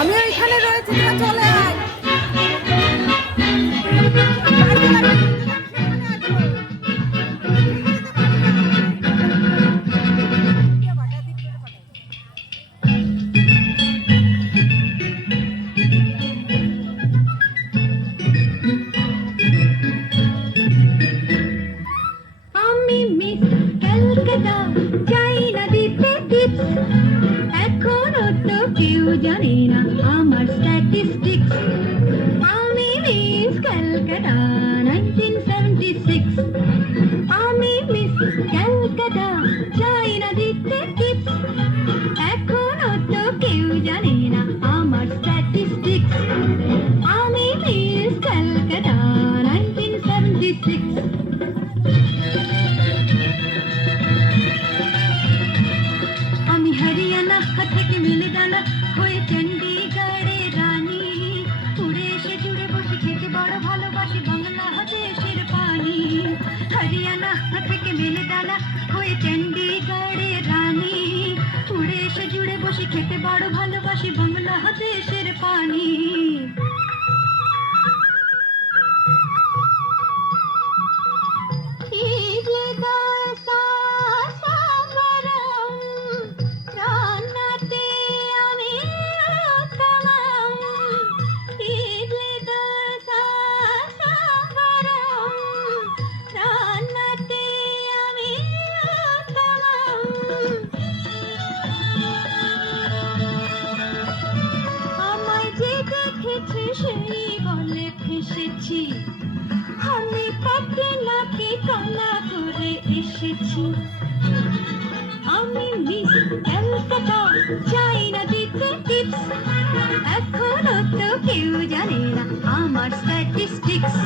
আমি ওইখানে রয়েছি, তোরা চলে আয়। আমি মিস ক্যালকাটা, চাই না দিতে টিপস, এখনো তো কেউ জানে না আমার স্ট্যাটিস্টিক্স। আমি মিস ক্যালকাটা 1976, আমি মিস ক্যালকাটা, চাই না দিতে টিপস, এখনো তো কেউ জানে না আমার স্ট্যাটিস্টিক্স। আমি মিস ক্যালকাটা 1976। আমি হরিয়ানা থেকে মিলিদানা হয়ে চণ্ডীগড়ে রানী, উড়ে এসে জুড়ে বসে খেতে বড় ভালোবাসি বাংলাদেশের পানি। হরিয়ানা থেকে মিলিদানা হয়ে চণ্ডীগড়ে রানী, উড়ে এসে জুড়ে বসে খেতে বড় ভালোবাসি বাংলাদেশের পানি। আমায় যে দেখেছে সেই বলে ফেসেছি, আমি তাকে নাকি কানা করে এসেছি। আমি মিস ক্যালকাটা, চাই না দিতে টিপস, এখনো তো কেউ জানে না আমার স্ট্যাটিস্টিক্স।